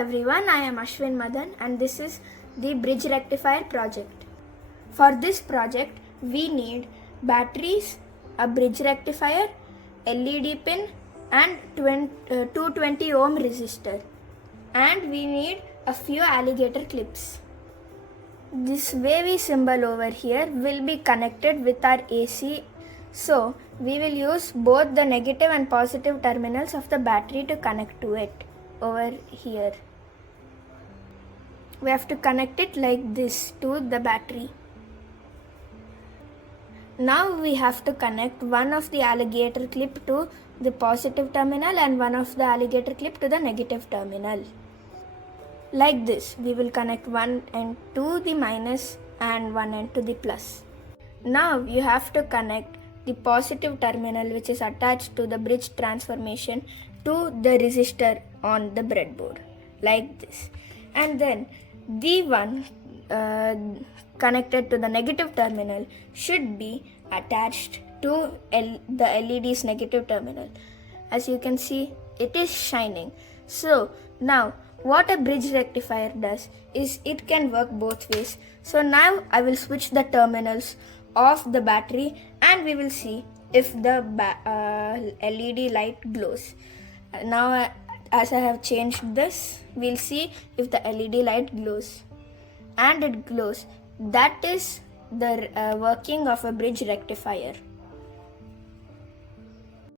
everyone, I am Ashwin Madhan and this is the Bridge Rectifier project. For this project, we need batteries, a bridge rectifier, LED pin and 220 ohm resistor. And we need a few alligator clips. This wavy symbol over here will be connected with our AC. So, we will use both the negative and positive terminals of the battery to connect to it over here. We have to connect it like this to the battery. Now we have to connect one of the alligator clip to the positive terminal and one of the alligator clip to the negative terminal. Like this, we will connect one end to the minus and one end to the plus. Now you have to connect the positive terminal which is attached to the bridge transformation to the resistor on the breadboard like this, and then the one connected to the negative terminal should be attached to the LED's negative terminal. As you can see, it is shining. So now what a bridge rectifier does is it can work both ways. So now I will switch the terminals of the battery and we will see if the LED light glows. Now as I have changed this, we'll see if the LED light glows, and it glows. That is the working of a bridge rectifier.